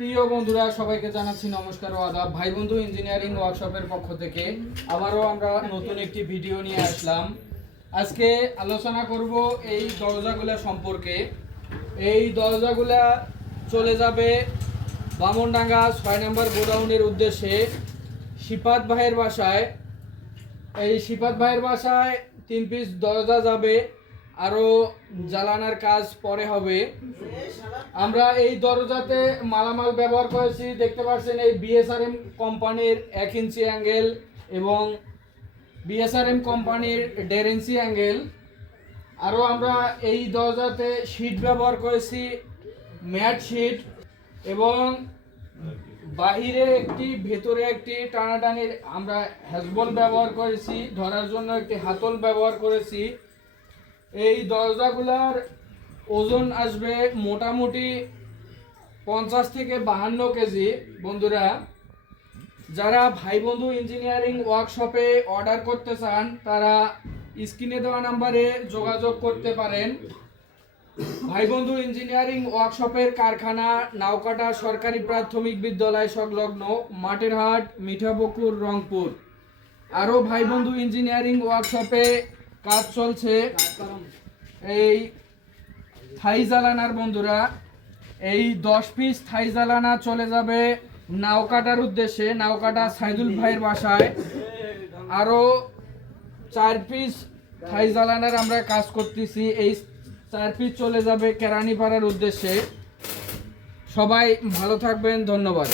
প্রিয় বন্ধুরা, সবাইকে জানাচ্ছি নমস্কার ও আদাব। ভাই বন্ধু ইঞ্জিনিয়ারিং ওয়ার্কশপের পক্ষ থেকে আবারও আমরা নতুন একটি ভিডিও নিয়ে আসলাম। আজকে আলোচনা করব এই দরজাগুলা সম্পর্কে। এই দরজাগুলা চলে যাবে বামনডাঙ্গা ছয় নম্বর গোডাউনের উদ্দেশ্যে। শিপাত ভাইয়ের বাসায়। এই শিপাত ভাইয়ের বাসায় তিন পিস দরজা যাবে। আরও জ্বালানার কাজ পরে হবে। আমরা এই দরজাতে মালামাল ব্যবহার করেছি। দেখতে পাচ্ছেন এই বিএসআরএম কোম্পানির এক ইঞ্চি অ্যাঙ্গেল এবং বিএসআরএম কোম্পানির দেড় ইঞ্চি অ্যাঙ্গেল। আরও আমরা এই দরজাতে শিট ব্যবহার করেছি, ম্যাট শিট এবং বাহিরে একটি, ভেতরে একটি টানাটানির আমরা হ্যাজবল ব্যবহার করেছি, ধরার জন্য একটি হাতল ব্যবহার করেছি। এই দরজাগুলার ওজন আসবে মোটামুটি পঞ্চাশ থেকে বাহান্ন কেজি, বন্ধুরা। যারা ভাই বন্ধু ইঞ্জিনিয়ারিং ওয়ার্কশপে অর্ডার করতে চান, তারা স্ক্রিনে দেওয়া নাম্বারে যোগাযোগ করতে পারেন। ভাই বন্ধু ইঞ্জিনিয়ারিং ওয়ার্কশপের কারখানা নাওকাটা সরকারি প্রাথমিক বিদ্যালয় সংলগ্ন মাঠের হাট মিঠাপুকুর, রংপুর। আরও ভাই বন্ধু ইঞ্জিনিয়ারিং ওয়ার্কশপে কাজ চলছে। এই থাই জ্বালানার বন্ধুরা, এই দশ পিস থাই জ্বালানা চলে যাবে নাওকাটার উদ্দেশ্যে, নাওকাটা সাইদুল ভাইয়ের বাসায়। আরও চার পিস থাই জ্বালানার আমরা কাজ করতেছি। এই চার পিস চলে যাবে কেরানীপাড়ার উদ্দেশ্যে। সবাই ভালো থাকবেন, ধন্যবাদ।